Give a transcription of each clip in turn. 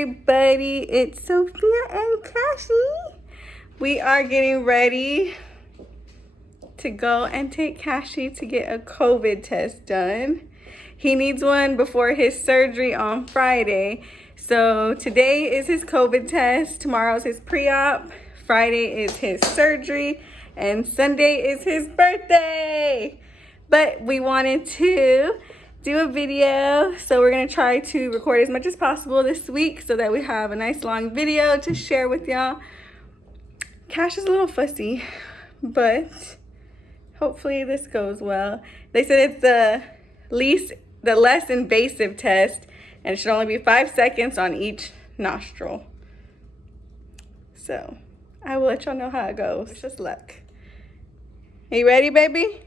everybody. It's Sophia and Kashy. We are getting ready to go and take Kashy to get a COVID test done. He needs one before his surgery on Friday. So today is his COVID test, tomorrow's his pre-op, Friday is his surgery, and Sunday is his birthday. But we wanted to do a video, so we're gonna try to record as much as possible this week so that we have a nice long video to share with y'all. Kash is a little fussy, but hopefully this goes well. They said it's the less invasive test, and it should only be 5 seconds on each nostril. So I will let y'all know how it goes. It's just luck. Are you ready, baby?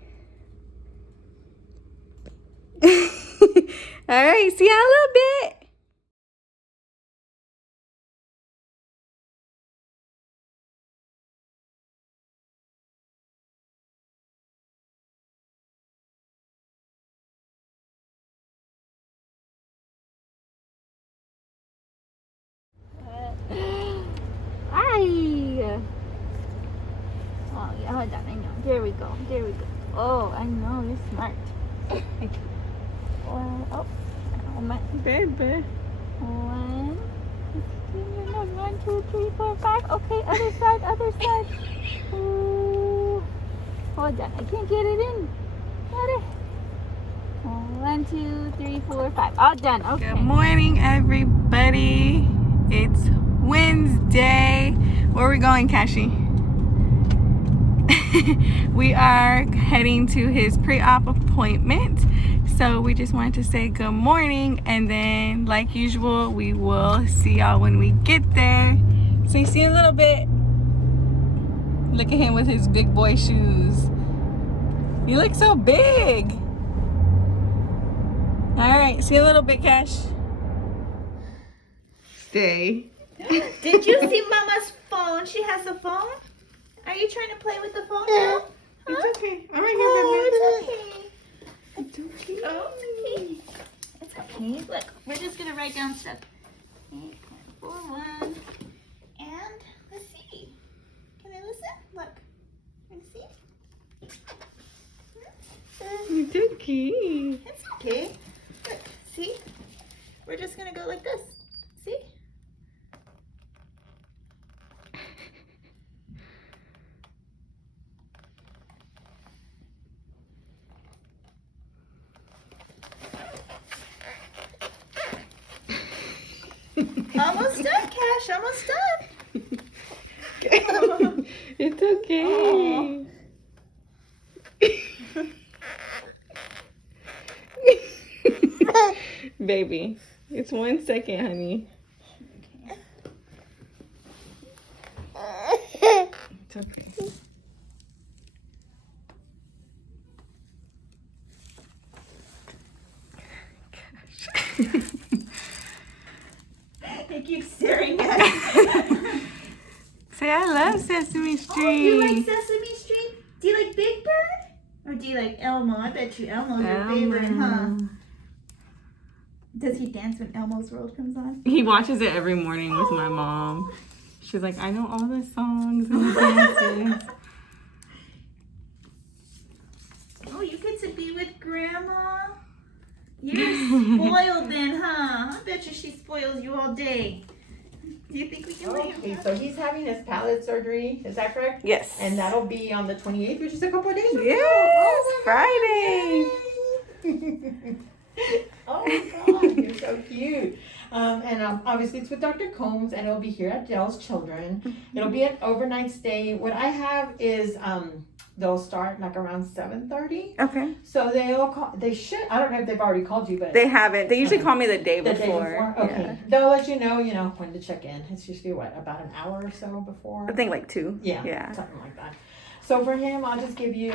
All right, see y'all a little bit. Hi. Oh yeah, hold on. I know. There we go. There we go. Oh, I know. You're smart. Oh my Baby. one. One, two, three, four, five. Okay, other side, other side. Ooh. Hold on. I can't get it in. Got it. 1, 2, 3, 4, 5. All done. Okay. Good morning, everybody. It's Wednesday. Where are we going, Kashy? We are heading to his pre-op appointment. So we just wanted to say good morning, and then like usual, we will see y'all when we get there. So you see a little bit. Look at him with his big boy shoes. You look so big. All right, see you a little bit, Kash. Stay. Did you see Mama's phone? She has a phone. Are you trying to play with the phone now? Huh? It's okay. All right, Oh, it's okay. It's okay. Oh, it's okay. It's okay. Look, we're just gonna write down stuff. 8.41. And let's see. Can I listen? Look. Can you see? It's okay. It's okay. Look, see? We're just gonna go like this. See? Almost done, Kash. Almost done. It's okay. Baby, it's 1 second, honey. It's okay. He keeps staring at me. Say, I love Sesame Street. Oh, you like Sesame Street? Do you like Big Bird? Or do you like Elmo? I bet you Elmo's your favorite, huh? Does he dance when Elmo's World comes on? He watches it every morning with my mom. She's like, I know all the songs and the dances. Oh, you get to be with Grandma? You're spoiled then, huh? I bet you she spoils you all day. Do you think we can let Okay, him so he's having his palate surgery, is that correct? Yes. And that'll be on the 28th, which is a couple of days from now. Yes, Friday. Oh my God, you're so cute. Obviously it's with Dr. Combs, and it'll be here at Dell's Children. It'll be an overnight stay. What I have is they'll start like around 7:30. Okay. So they should, I don't know if they've already called you, but They haven't. They usually call me the day the before. day before? Okay. Yeah. They'll let you know, when to check in. It's usually about an hour or so before. I think like 2. Yeah, something like that. So for him, I'll just give you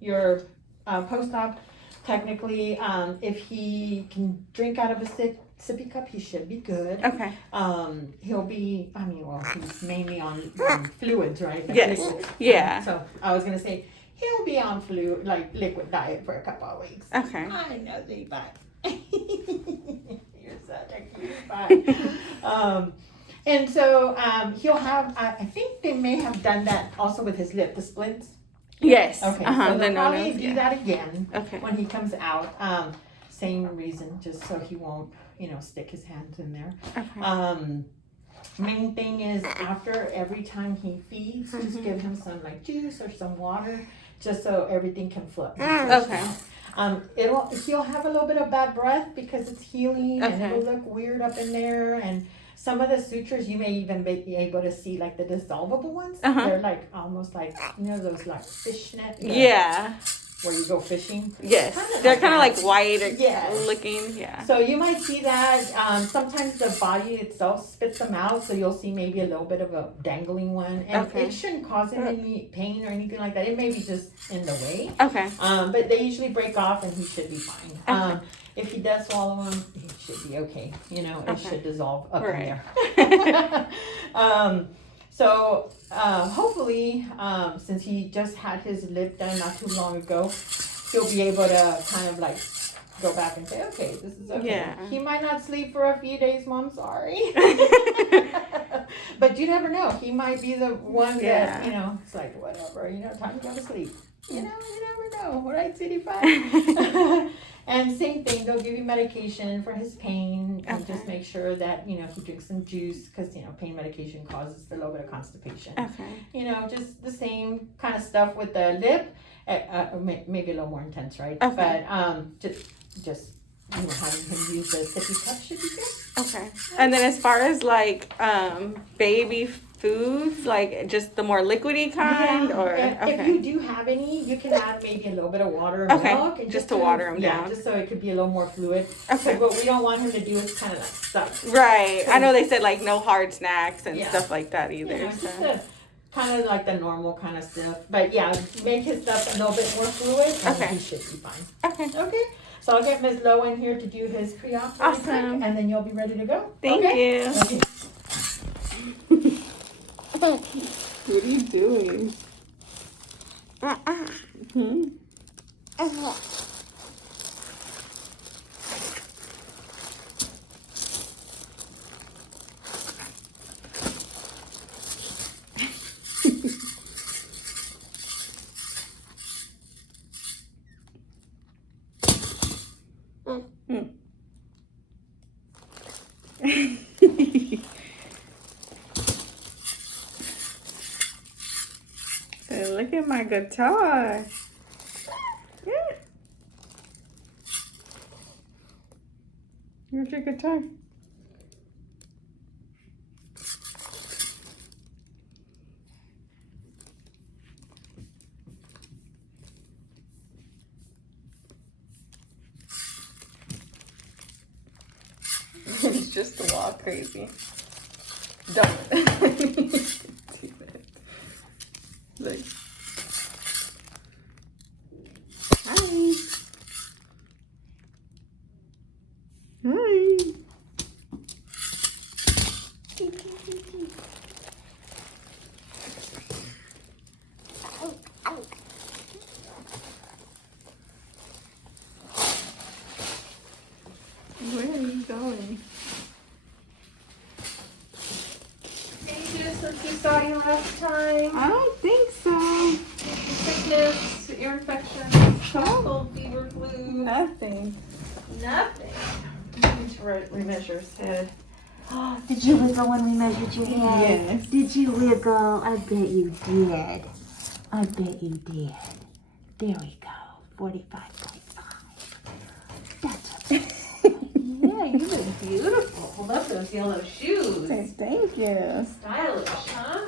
your post-op. Technically, if he can drink out of a sippy cup, he should be good. Okay. He'll be, he's mainly on fluids, right? Like Yes. liquids. Yeah. So I was going to say, he'll be on liquid diet for a couple of weeks. Okay. I know, Levi. You're so such a cutie pie. And so he'll have, I think they may have done that also with his lip, the splints. Yes. Okay, Uh-huh. so they'll probably no-nos, do yeah. that again Okay. when he comes out. Same reason, just so he won't, stick his hands in there. Okay. Main thing is after every time he feeds, just give him some like juice or some water, just so everything can flow. Okay. He'll have a little bit of bad breath because it's healing and Okay. it'll look weird up in there. And some of the sutures you may even be able to see like the dissolvable ones. Uh-huh. They're like almost like those like fishnet. Yeah. Where you go fishing. Yes. Kinda They're like kind of that. like white or Yes. looking. Yeah. So you might see that. Sometimes the body itself spits them out, so you'll see maybe a little bit of a dangling one, and Okay. it shouldn't cause him any pain or anything like that. It may be just in the way. Okay. But they usually break off, and he should be fine. Okay. If he does swallow them, he should be okay. It Okay. should dissolve up Right. in there. So hopefully, since he just had his lip done not too long ago, he'll be able to kind of like go back and say, okay, this is okay. Yeah. He might not sleep for a few days, Mom, sorry. But you never know. He might be the one that, it's like, whatever, time to go to sleep. You never know. Right, City Pie? And same thing, they'll give you medication for his pain and just make sure that, he drinks some juice because, pain medication causes a little bit of constipation. Okay. Just the same kind of stuff with the lip, maybe a little more intense, right? Okay. But just having him use the sippy cup should be good. Okay. And then as far as like baby foods, like just the more liquidy kind, or if you do have any, you can add maybe a little bit of water or Okay. milk, and Just to water him yeah, down. just so it could be a little more fluid. Okay. So what we don't want him to do is kind of like suck. Right. I know they said like no hard snacks and Yeah. stuff like that either. Just So. kind of like the normal kind of stuff. But yeah, make his stuff a little bit more fluid, and Okay. he should be fine. Okay. Okay. So I'll get Ms. Lowe in here to do his pre-op really quick, Awesome. and then you'll be ready to go. Thank Okay? you. Okay. What are you doing? Hmm? So look at my guitar. Yeah. Where's your guitar? It's just the wall crazy. Don't. Do that. Look. Hi. Hi. Where are you going? Since we saw you last time, I don't think so. sickness, ear infection, cold, fever, flu, Nothing. nothing. I need to remeasure his head. Did you wiggle when we measured your head? Yes. Did you wiggle? I bet you did. I bet you did. There we go. 45.5. That's okay. Yeah, you look beautiful. I love those yellow shoes. Thank you. Stylish, huh?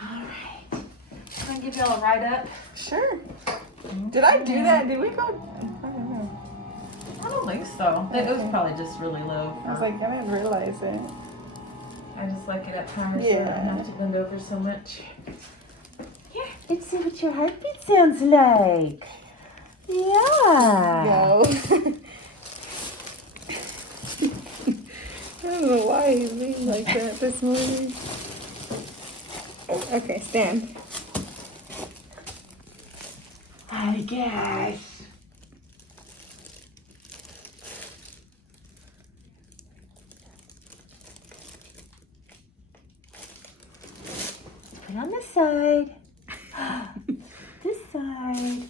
All right. Can I give y'all a ride up? Sure. Did I do that? Did we go? I don't know. I don't think so. It was probably just really low. I was like, I didn't realize it. I just like it up high so I Yeah. don't have to bend over so much. Let's see what your heartbeat sounds like. Yeah. No. I don't know why he's being like that this morning. Okay, stand. Hi, Kash. Put on this side. This side.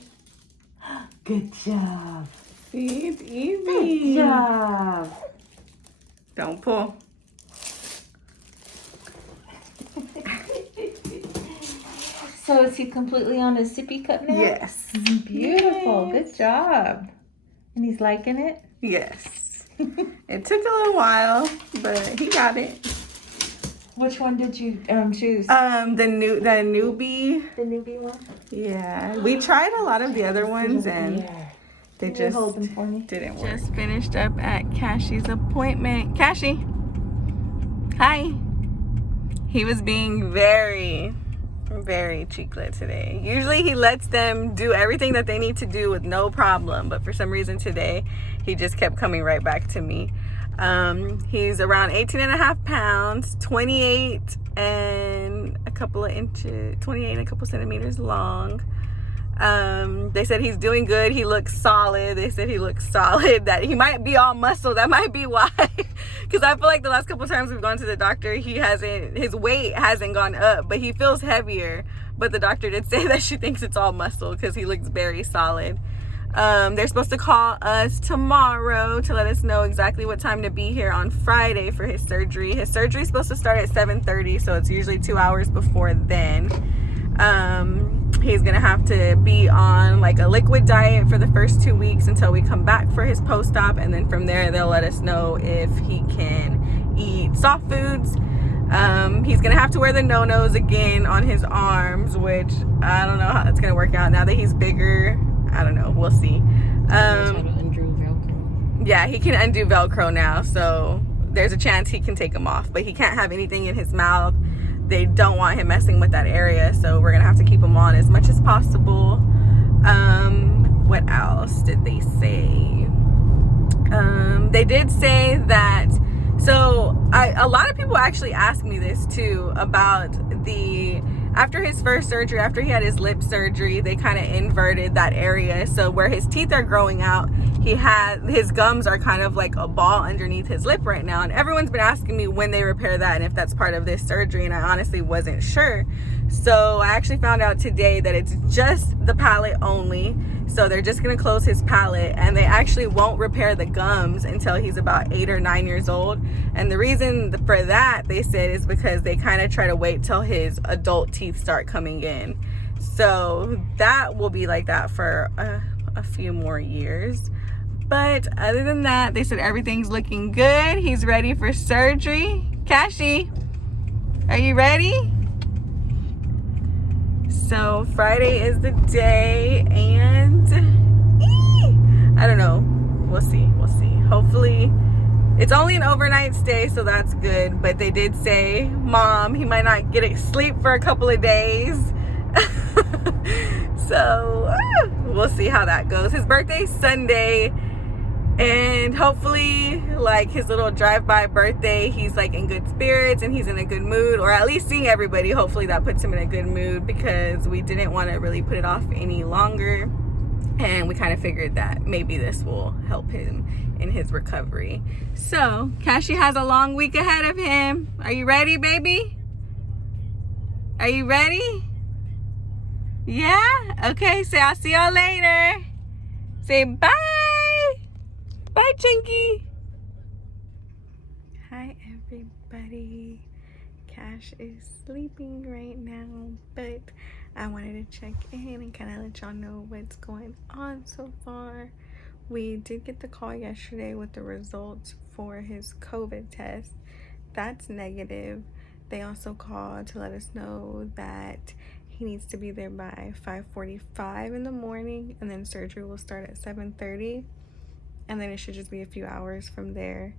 Good job. See, it's Good easy. job. Don't pull. So is he completely on his sippy cup now? Yes. Beautiful. Yes. Good job. And he's liking it? Yes. It took a little while, but he got it. Which one did you choose? The newbie. The newbie one? Yeah. We tried a lot of the other ones and Yeah. they You're just holding for me. didn't work. Just finished up at Kashy's appointment. Kashy. Hi. He was being very cheeklet today. Usually he lets them do everything that they need to do with no problem, but for some reason today he just kept coming right back to me. He's around 18 and a half pounds, 28 and a couple centimeters long. They said he's doing good. He looks solid. They said he looks solid, that he might be all muscle. That might be why. Because I feel like the last couple times we've gone to the doctor, his weight hasn't gone up, but he feels heavier. But the doctor did say that she thinks it's all muscle because he looks very solid. They're supposed to call us tomorrow to let us know exactly what time to be here on Friday for his surgery. His surgery is supposed to start at 7:30, so it's usually 2 hours before then. He's gonna have to be on like a liquid diet for the first 2 weeks until we come back for his post-op, and then from there they'll let us know if he can eat soft foods. He's gonna have to wear the no-nos again on his arms, which I don't know how that's gonna work out now that he's bigger. I don't know, we'll see. Yeah, he can undo Velcro now, so there's a chance he can take them off, but he can't have anything in his mouth. They don't want him messing with that area, so we're gonna have to keep him on as much as possible. What else did they say? They did say that, so a lot of people actually asked me this too about after his first surgery, after he had his lip surgery, they kind of inverted that area. So where his teeth are growing out, his gums are kind of like a ball underneath his lip right now. And everyone's been asking me when they repair that and if that's part of this surgery. And I honestly wasn't sure. So I actually found out today that it's just the palate only. So they're just going to close his palate, and they actually won't repair the gums until he's about 8 or 9 years old. And the reason for that, they said, is because they kind of try to wait till his adult teeth start coming in. So that will be like that for a few more years. But other than that, they said everything's looking good. He's ready for surgery. Kashy, are you ready? So Friday is the day, and I don't know. We'll see. Hopefully, it's only an overnight stay, so that's good. But they did say, Mom, he might not get sleep for a couple of days. So we'll see how that goes. His birthday's Sunday, and hopefully, like his little drive-by birthday, he's like in good spirits and he's in a good mood, or at least seeing everybody, hopefully that puts him in a good mood, because we didn't want to really put it off any longer, and we kind of figured that maybe this will help him in his recovery. So Kashy has a long week ahead of him. Are you ready, baby? Are you ready? Yeah? Okay, say I'll see y'all later. Say bye. Bye, Chinky. Hi, everybody. Kash is sleeping right now, but I wanted to check in and kind of let y'all know what's going on so far. We did get the call yesterday with the results for his COVID test. That's negative. They also called to let us know that he needs to be there by 5:45 in the morning, and then surgery will start at 7:30. And then it should just be a few hours from there.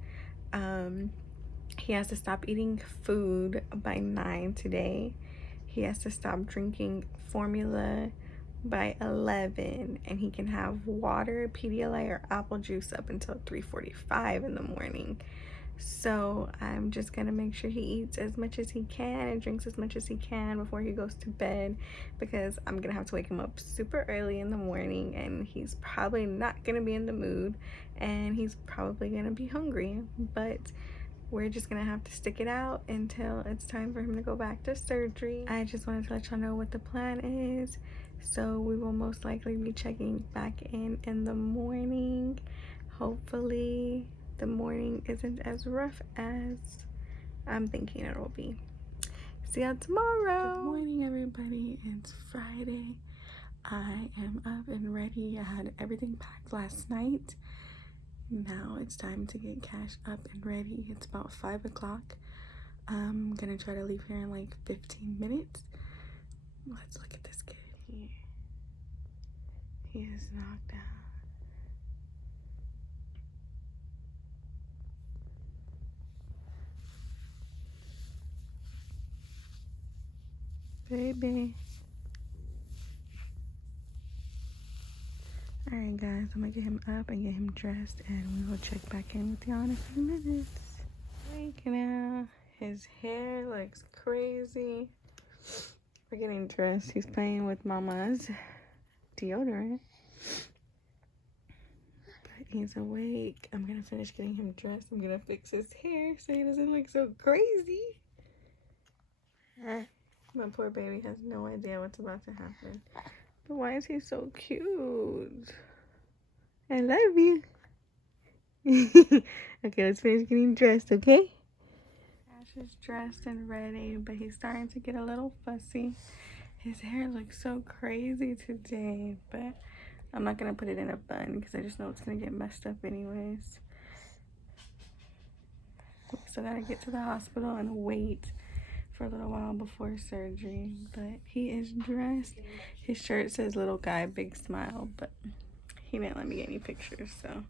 He has to stop eating food by 9 today. He has to stop drinking formula by 11, and he can have water, Pedialyte, or apple juice up until 3:45 in the morning. So I'm just gonna make sure he eats as much as he can and drinks as much as he can before he goes to bed, because I'm gonna have to wake him up super early in the morning and he's probably not gonna be in the mood and he's probably gonna be hungry. But we're just gonna have to stick it out until it's time for him to go back to surgery. I just wanted to let y'all know what the plan is. So we will most likely be checking back in the morning. Hopefully the morning isn't as rough as I'm thinking it will be. See y'all tomorrow. Good morning, everybody. It's Friday. I am up and ready. I had everything packed last night. Now it's time to get Kash up and ready. It's about 5 o'clock. I'm gonna try to leave here in like 15 minutes. Let's look at this kid here. He is knocked out. Baby. Alright guys, I'm gonna get him up and get him dressed and we will check back in with y'all in a few minutes. Waking up. His hair looks crazy. We're getting dressed. He's playing with Mama's deodorant. But he's awake. I'm gonna finish getting him dressed. I'm gonna fix his hair so he doesn't look so crazy. My poor baby has no idea what's about to happen. But why is he so cute? I love you. Okay, let's finish getting dressed, okay? Kash is dressed and ready, but he's starting to get a little fussy. His hair looks so crazy today, but I'm not gonna put it in a bun because I just know it's gonna get messed up anyways. We still gotta get to the hospital and wait for a little while before surgery, but he is dressed. His shirt says little guy, big smile, but he didn't let me get any pictures, so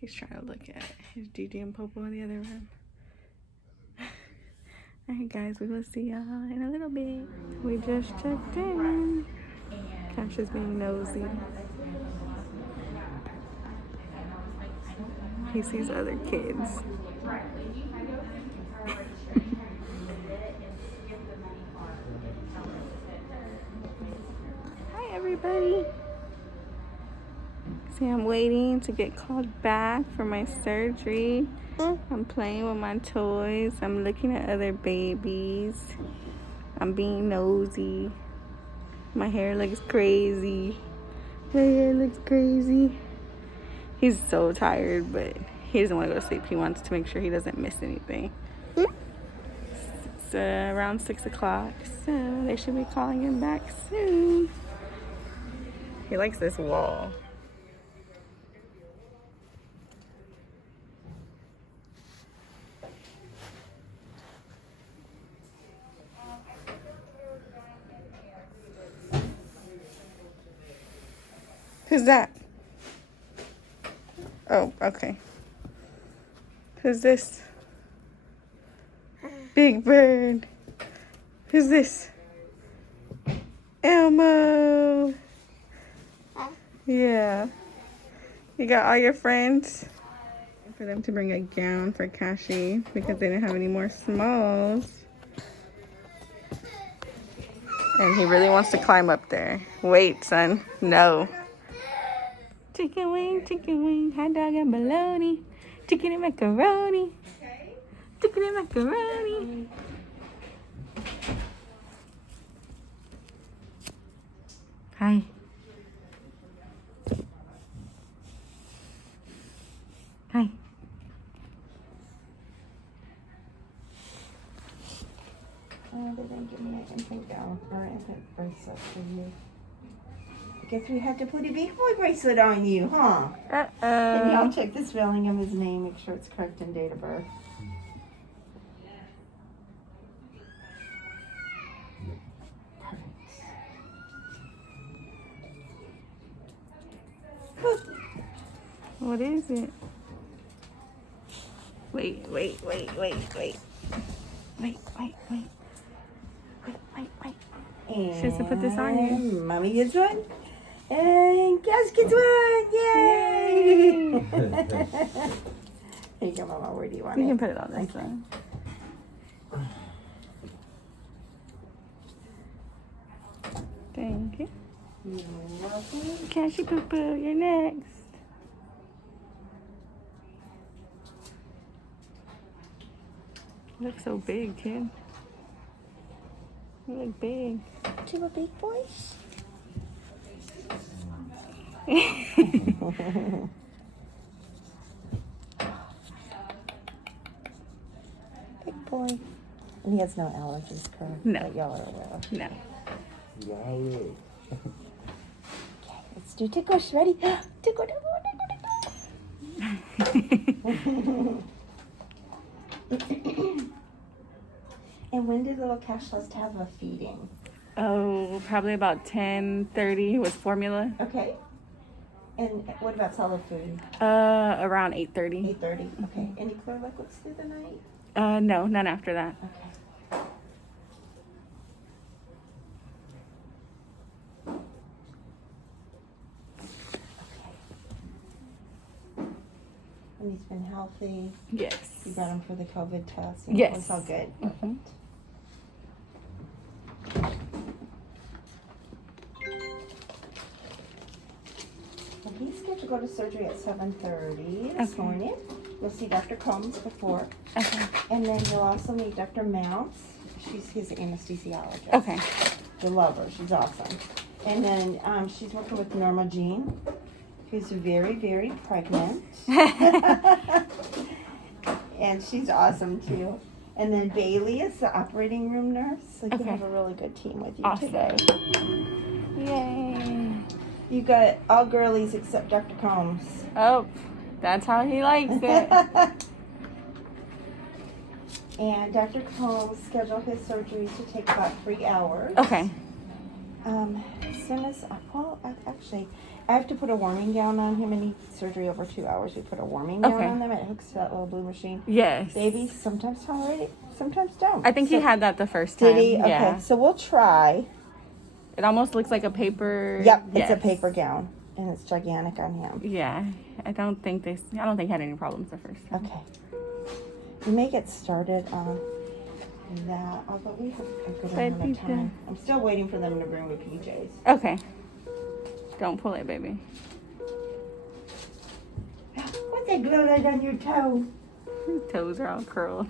he's trying to look at his Gigi and Popo in the other room. Alright guys, we will see y'all in a little bit. We just checked in. Kash is being nosy. He sees other kids. Hi everybody. See, I'm waiting to get called back for my surgery. I'm playing with my toys. I'm looking at other babies. I'm being nosy. My hair looks crazy. My hair looks crazy. He's so tired, but he doesn't want to go to sleep. He wants to make sure he doesn't miss anything. It's around 6 o'clock, so they should be calling him back soon. He likes this wall. Who's that? Oh, okay. Who's this? Big Bird. Who's this? Elmo. Yeah. You got all your friends? For them to bring a gown for Kashy because they didn't have any more smalls. And he really wants to climb up there. Wait, son. No. Chicken wing, hot dog and bologna. Chicken and macaroni. Chicken and macaroni. Hi. Hi. They didn't give me an infant gown or infant bracelet for you. I guess we have to put a big boy bracelet on you, huh? And y'all check the spelling of his name, make sure it's correct and date of birth. What is it? Wait. And She has to put this on you. Mommy gets one. And Kash gets one. Yay! There you go, Mama? Where do you want You it? can put it on this Okay. side. Thank you. You're welcome. Kashy Poo Poo, you're next. You look so big, kid. You look big. Two big boys. Big boy. And he has no allergies, correct? No. That y'all are aware of. No. Okay, let's do tickles. Ready? Tickle, tickle, tickle. And when did little Kash last have a feeding? Oh, probably about 10:30 was formula. Okay. And what about solid food? Around 8:30. 8:30. Okay. Any clear liquids through the night? No, none after that. Okay. And he's been healthy. Yes. You brought him for the COVID test. And Yes. It's all good. Mhm. Well, he's scheduled to go to surgery at 7:30 this Okay. morning. You'll see Dr. Combs before. Okay. And then you'll also meet Dr. Mounts. She's his anesthesiologist. Okay. I love her. She's awesome. And then she's working with Norma Jean, who's very, very pregnant. And she's awesome too. And then Bailey is the operating room nurse. So you Okay. have a really good team with you Awesome. today. Yay. You got all girlies except Dr. Combs. Oh, that's how he likes it. And Dr. Combs scheduled his surgery to take about 3 hours. Okay. As soon as, actually, I have to put a warming gown on him and he needs surgery over 2 hours. We put a warming gown Okay. on them. It hooks to that little blue machine. Yes. Babies sometimes tolerate it, sometimes don't. I think he So- had that the first time. Did he? Okay, Yeah. so we'll try. It almost looks like a paper. Yep, it's Yes. a paper gown and it's gigantic on him. Yeah. I don't think he had any problems the first time. Okay. We may get started on that, although we have a good amount of time. I'm still waiting for them to bring me PJs. Okay. Don't pull it, baby. What's that glow light on your toe? His toes are all curled.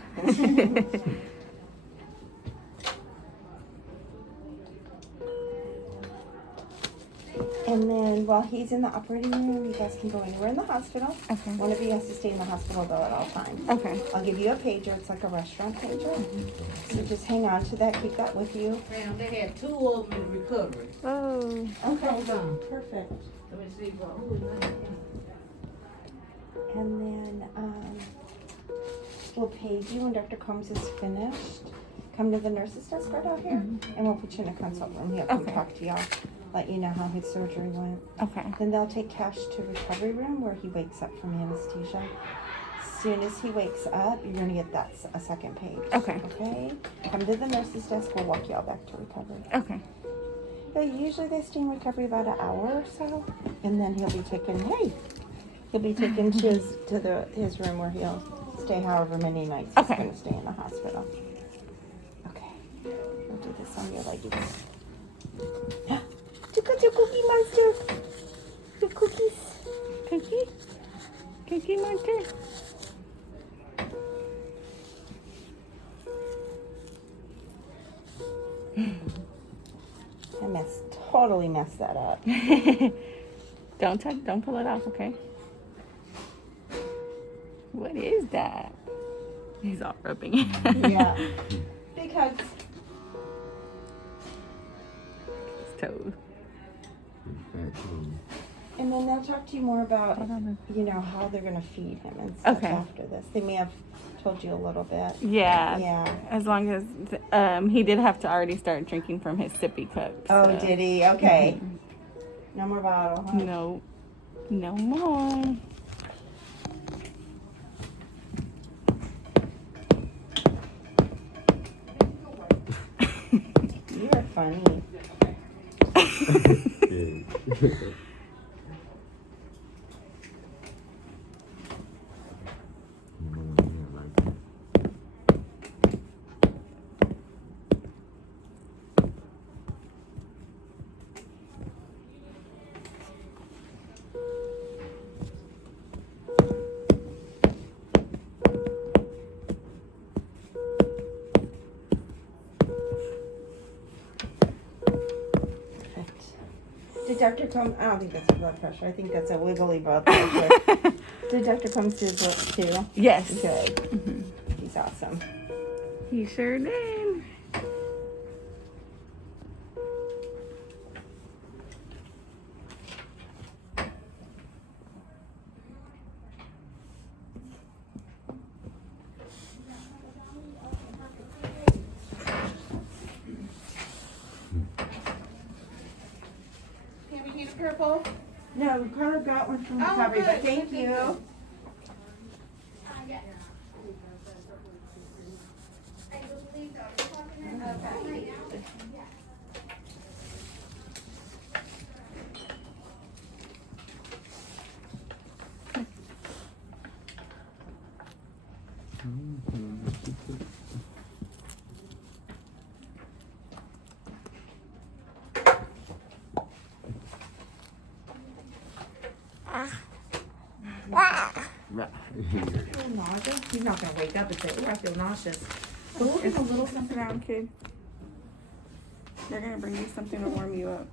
And then while he's in the operating room, you guys can go anywhere in the hospital. Okay. One of you has to stay in the hospital though at all times. Okay. I'll give you a pager. It's like a restaurant pager. So just hang on to that. Keep that with you. Ma'am, they had 2 of them in recovery. Oh. Okay. Hold on. Perfect. Let me see who is that? And then we'll page you when Dr. Combs is finished. Come to the nurse's desk right out here, and we'll put you in a consult room. He'll come Okay. talk to y'all, let you know how his surgery went. Okay. Then they'll take Kash to recovery room where he wakes up from anesthesia. As soon as he wakes up, you're gonna get a second page. Okay. Okay. Come to the nurse's desk. We'll walk y'all back to recovery. Okay. Usually they stay in recovery about an hour or so, and then he'll be taken. He'll be taken to his room where he'll stay however many nights he's Okay. gonna stay in the hospital. Okay. We'll do this on your leggies. Look at your cookie monster. Your cookies. Cookie? Cookie monster? Totally messed that up. Don't pull it off, okay? What is that? He's all rubbing it. Yeah. Because His toes. and then they'll talk to you more about Hold on. how they're gonna feed him and stuff Okay. after this. They may have told you a little bit. Yeah. Yeah. As long as he did have to already start drinking from his sippy cup. Oh, so- did he? Okay. No more bottle, huh? No. No more. You are funny. Did Dr. Combs, I don't think that's a blood pressure. I think that's a wiggly blood pressure. Did Dr. Combs do his lips too? Yes. Good. He's awesome. He sure did. Can we get a purple? No, Carter got one from the Oh, cupboard, but good. thank you. Nausea? He's not gonna wake up and say, "Ooh, I feel nauseous." So we'll give a little something down, kid. They're gonna bring you something to warm you up.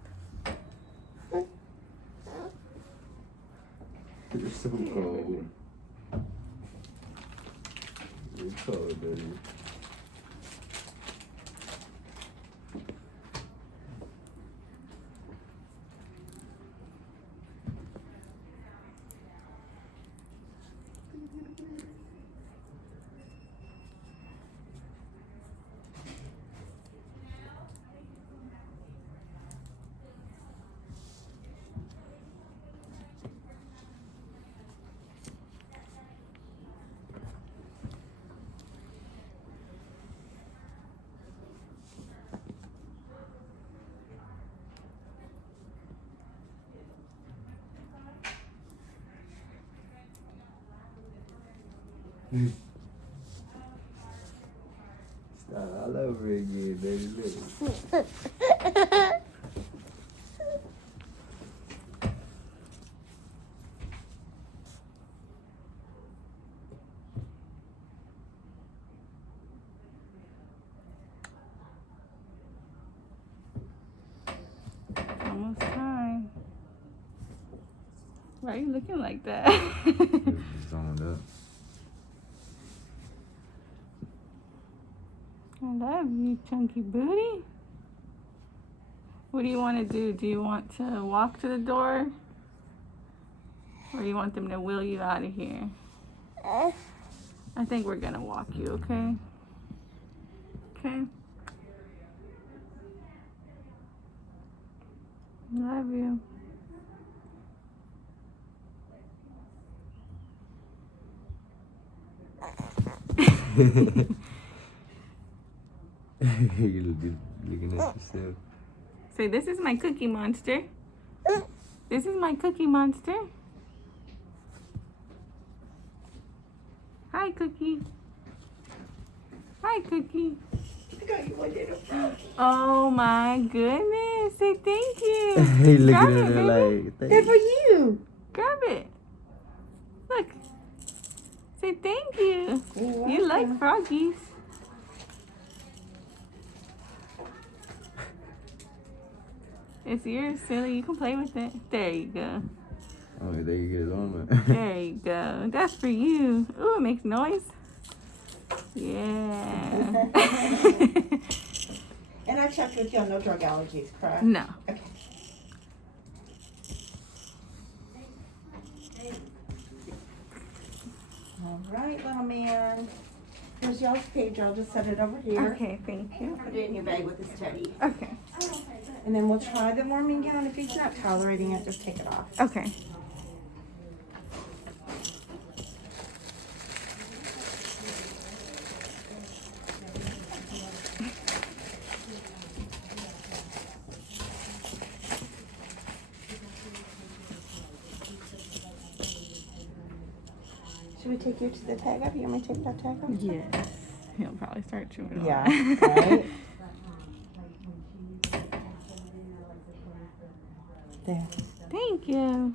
You're so cold. You're cold, baby. Start all over again, baby. Look. Almost time. Why are you looking like that? Zoned up. I love you, chunky booty. What do you want to do? Do you want to walk to the door? Or you want them to wheel you out of here? I think we're going to walk you, okay? Okay? Love you. You looking at yourself. Say, this is my cookie monster. This is my cookie monster. Hi, Cookie. Hi, Cookie. Oh my goodness. Say thank you. He Grab looking it, at her baby. like, Good for you. Grab it. Look. Say thank you. You like froggies. It's yours, silly. You can play with it. There you go. oh, there you get his arm. There you go. That's for you. Ooh, it makes noise. Yeah. And I checked with you on no drug allergies, correct? No. Okay. All right, little man. Here's y'all's page. I'll just set it over here. Okay, thank you. Put it in your bag with this teddy. Okay. And then we'll try the warming gown. If he's not tolerating it, just take it off. Okay. Should we take you to the tag up? You want me to take that tag off? Yes. He'll probably start chewing on Yeah, it. right? There. Thank you.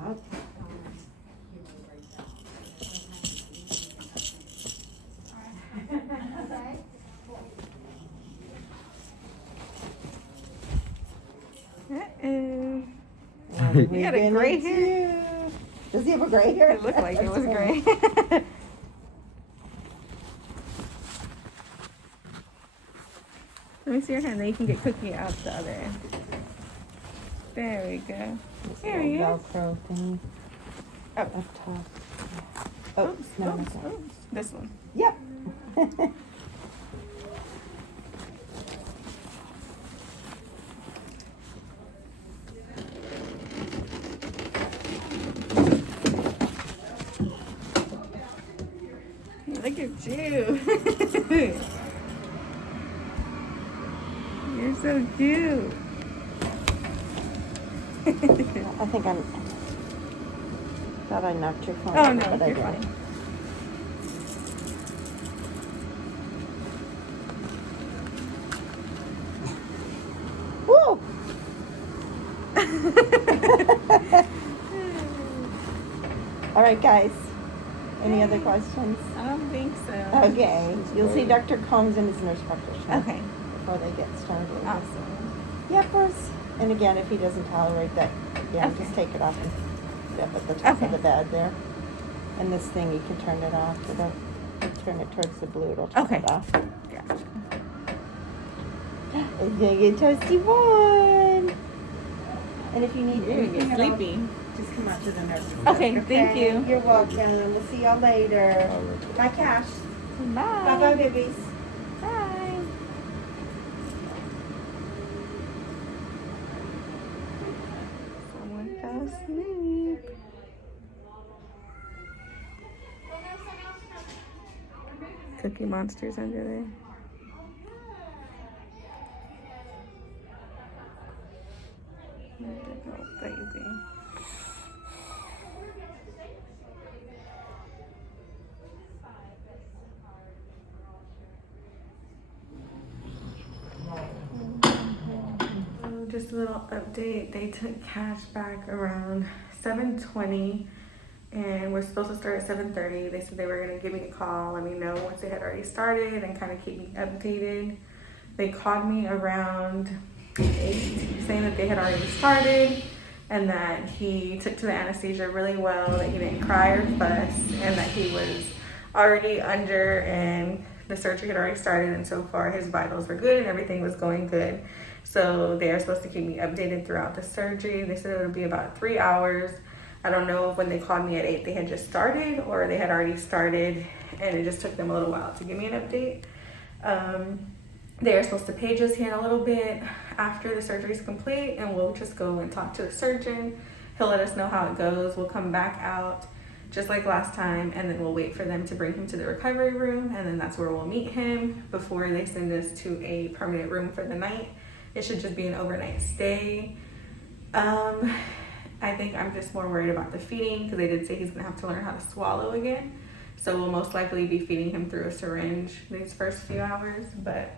Well, Uh-oh. He had a gray hair. Does he have a gray hair? It looked like it was gray. Let me see your hand, then you can get Cookie out the other end. There we go. There he is. Velcro thingy Oh. up top. Oh, Oops, no, oops, no, no. oops. This one. Yep. Look at you. You're so cute. I think I'm. Thought I knocked your phone. Oh over, no, but I you're didn't. fine. Woo! All right, guys. Any other questions? I don't think so. Okay. You'll see Dr. Combs and his nurse practitioner Okay. before they get started. Awesome. Yeah, of course. And again, if he doesn't tolerate that, yeah, Okay. just take it off and put it up at the top Okay. of the bed there. And this thing, you can turn it off. It'll turn it towards the blue. It'll turn Okay. it off. Gotcha. It's gonna get toasty one. And if you need You're gonna anything get at all, sleepy. just come out to the nurse. Okay, thank you. You're welcome. We'll see y'all later. Bye, Cash. Bye. Bye-bye, babies. Bye. Someone fell asleep. Cookie Monster's under there. Oh, baby. Just a little update. They took Kash back around 7:20, and we're supposed to start at 7:30. They said they were gonna give me a call, let me know once they had already started, and kind of keep me updated. They called me around 8, saying that they had already started, and that he took to the anesthesia really well, that he didn't cry or fuss, and that he was already under, and the surgery had already started, and so far his vitals were good and everything was going good. So they are supposed to keep me updated throughout the surgery. They said it would be about 3 hours. I don't know if when they called me at 8 they had just started or they had already started and it just took them a little while to give me an update. They are supposed to page us here in a little bit after the surgery is complete, and we'll just go and talk to the surgeon. He'll let us know how it goes. We'll come back out just like last time, and then we'll wait for them to bring him to the recovery room, and then that's where we'll meet him before they send us to a permanent room for the night. It should just be an overnight stay. I think I'm just more worried about the feeding because they did say he's gonna have to learn how to swallow again. So we'll most likely be feeding him through a syringe these first few hours, but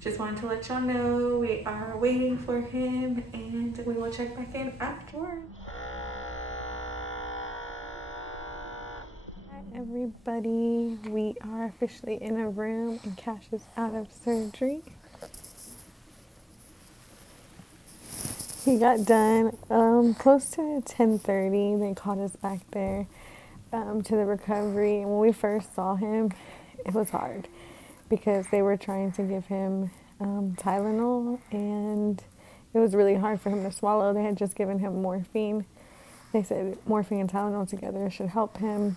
just wanted to let y'all know we are waiting for him, and we will check back in afterwards. Hi everybody, we are officially in a room and Kash is out of surgery. He got done close to 10:30. They called us back there to the recovery, and when we first saw him, it was hard because they were trying to give him Tylenol, and it was really hard for him to swallow. They had just given him morphine. They said morphine and Tylenol together should help him.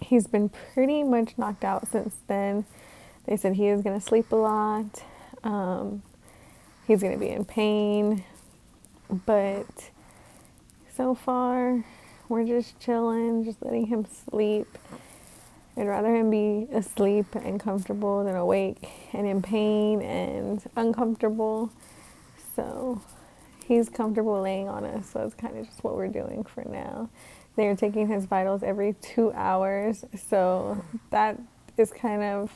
He's been pretty much knocked out since then. They said he is going to sleep a lot. He's going to be in pain. But so far, we're just chilling, just letting him sleep. I'd rather him be asleep and comfortable than awake and in pain and uncomfortable. So he's comfortable laying on us, so it's kind of just what we're doing for now. They're taking his vitals every 2 hours, so that is it kind of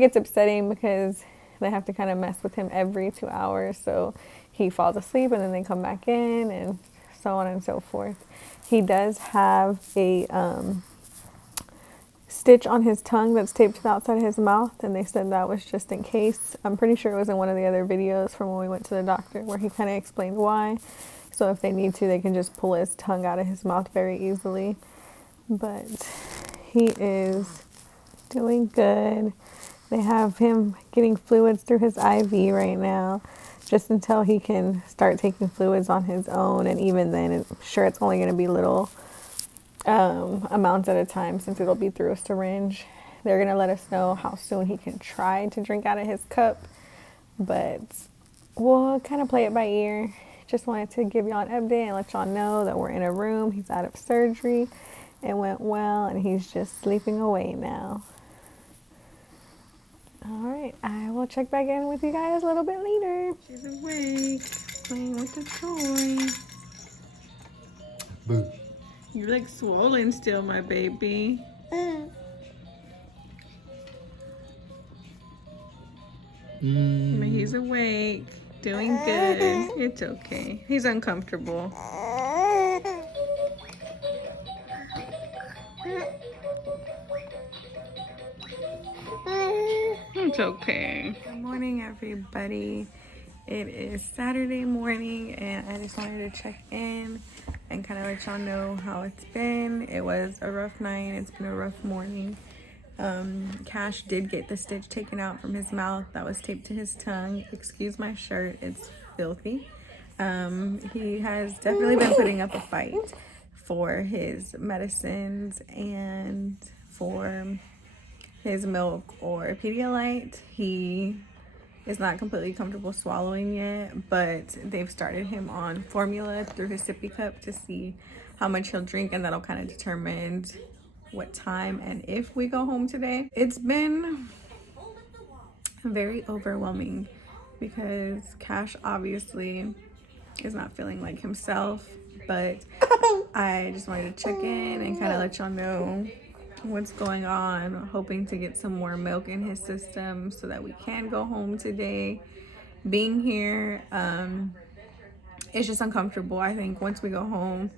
gets upsetting because they have to kind of mess with him every 2 hours, so he falls asleep and then they come back in and so on and so forth. He does have a stitch on his tongue that's taped to the outside of his mouth, and they said that was just in case. I'm pretty sure it was in one of the other videos from when we went to the doctor where he kind of explained why. So if they need to, they can just pull his tongue out of his mouth very easily. But he is doing good. They have him getting fluids through his IV right now, just until he can start taking fluids on his own. And even then, I'm sure it's only going to be little amounts at a time, since it'll be through a syringe. They're going to let us know how soon he can try to drink out of his cup, but we'll kind of play it by ear. Just wanted to give y'all an update and let y'all know that we're in a room. He's out of surgery. It went well, and he's just sleeping away now. All right, I will check back in with you guys a little bit later. She's awake, playing with the toy. Boo. You're like swollen still, my baby. But he's awake, doing good. It's okay. He's uncomfortable. It's okay. Good morning, everybody. It is Saturday morning, and I just wanted to check in and kind of let y'all know how it's been. It was a rough night. It's been a rough morning. Kash did get the stitch taken out from his mouth that was taped to his tongue. Excuse my shirt, it's filthy. He has definitely been putting up a fight for his medicines and for his milk or Pedialyte. He is not completely comfortable swallowing yet, but they've started him on formula through his sippy cup to see how much he'll drink, and that'll kind of determine what time and if we go home today. It's been very overwhelming because Kash obviously is not feeling like himself, but I just wanted to check in and kind of let y'all know what's going on, hoping to get some more milk in his system so that we can go home today. Being here, it's just uncomfortable. I think once we go home,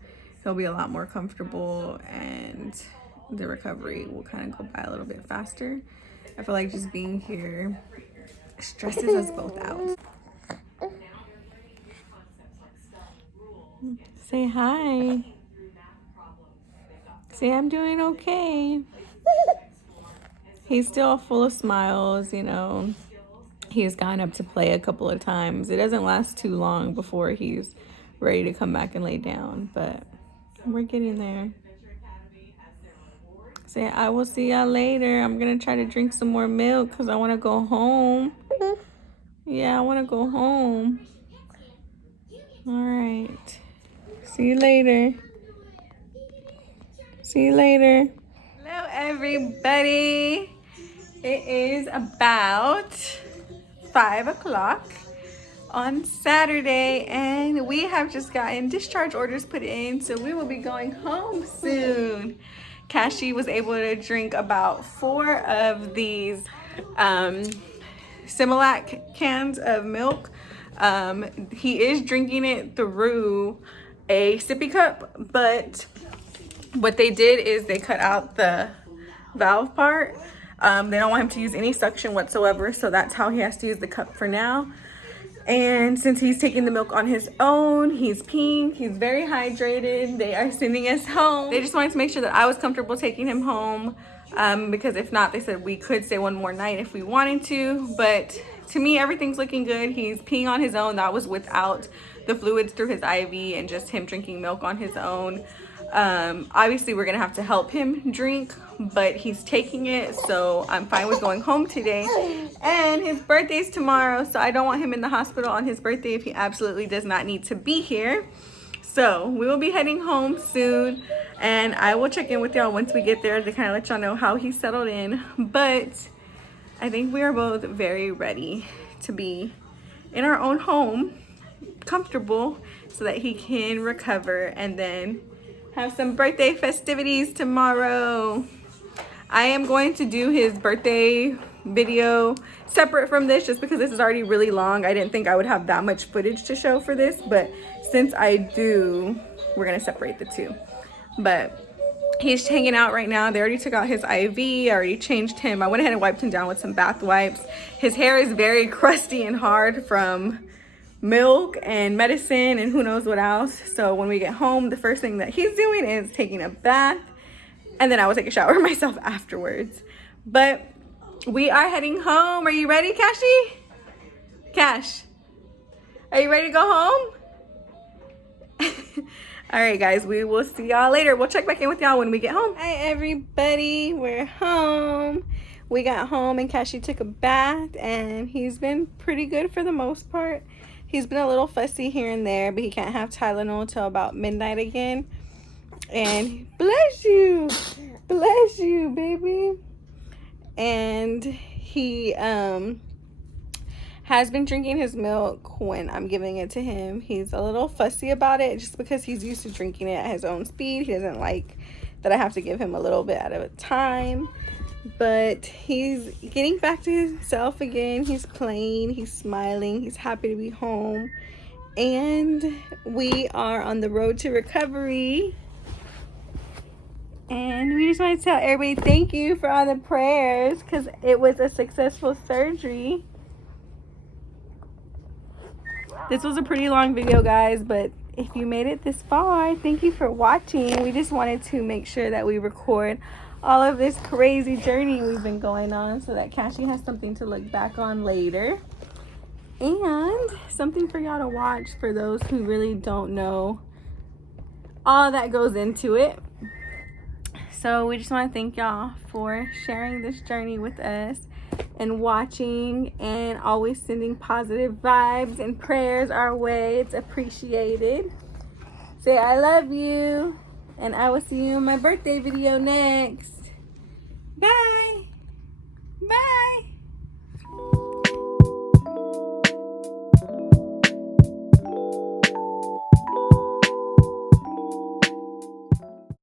he'll be a lot more comfortable and the recovery will kind of go by a little bit faster. I feel like just being here stresses us both out. Say hi. Say I'm doing okay. He's still full of smiles, you know. He's gone up to play a couple of times. It doesn't last too long before he's ready to come back and lay down, but we're getting there. Say, I will see y'all later. I'm gonna try to drink some more milk because I want to go home. Yeah, I want to go home. All right. See you later. See you later. Hello, everybody. It is about 5 o'clock on Saturday, and we have just gotten discharge orders put in, so we will be going home soon. Kashy was able to drink about 4 of these Similac cans of milk. He is drinking it through a sippy cup, but what they did is they cut out the valve part. They don't want him to use any suction whatsoever, so that's how he has to use the cup for now. And since he's taking the milk on his own, he's peeing, he's very hydrated. They are sending us home. They just wanted to make sure that I was comfortable taking him home, because if not, they said we could stay one more night if we wanted to. But to me, everything's looking good. He's peeing on his own. That was without the fluids through his IV and just him drinking milk on his own. Obviously we're gonna have to help him drink, but he's taking it, so I'm fine with going home today. And his birthday's tomorrow, so I don't want him in the hospital on his birthday if he absolutely does not need to be here. So we will be heading home soon, and I will check in with y'all once we get there to kind of let y'all know how he settled in. But I think we are both very ready to be in our own home, comfortable, so that he can recover and then have some birthday festivities tomorrow. I am going to do his birthday video separate from this just because this is already really long. I didn't think I would have that much footage to show for this, but since I do, we're gonna separate the two. But he's hanging out right now. They already took out his IV. I already changed him. I went ahead and wiped him down with some bath wipes. His hair is very crusty and hard from milk and medicine and who knows what else. So when we get home, the first thing that he's doing is taking a bath, and then I will take a shower myself afterwards. But we are heading home. Are you ready, Kashy? Kash, are you ready to go home? All right, guys, we will see y'all later. We'll check back in with y'all when we get home. Hi, everybody. We're home. We got home and Kashy took a bath, and he's been pretty good for the most part. He's been a little fussy here and there, but he can't have Tylenol till about midnight again. And bless you, baby. And he has been drinking his milk when I'm giving it to him. He's a little fussy about it just because he's used to drinking it at his own speed. He doesn't like that I have to give him a little bit at a time. But he's getting back to himself again. He's playing, he's smiling, he's happy to be home. And we are on the road to recovery. And we just want to tell everybody thank you for all the prayers, because it was a successful surgery. This was a pretty long video, guys, but if you made it this far, thank you for watching. We just wanted to make sure that we record all of this crazy journey we've been going on so that Kashy has something to look back on later. And something for y'all to watch for those who really don't know all that goes into it. So we just want to thank y'all for sharing this journey with us and watching and always sending positive vibes and prayers our way. It's appreciated. Say I love you, and I will see you in my birthday video next. Bye.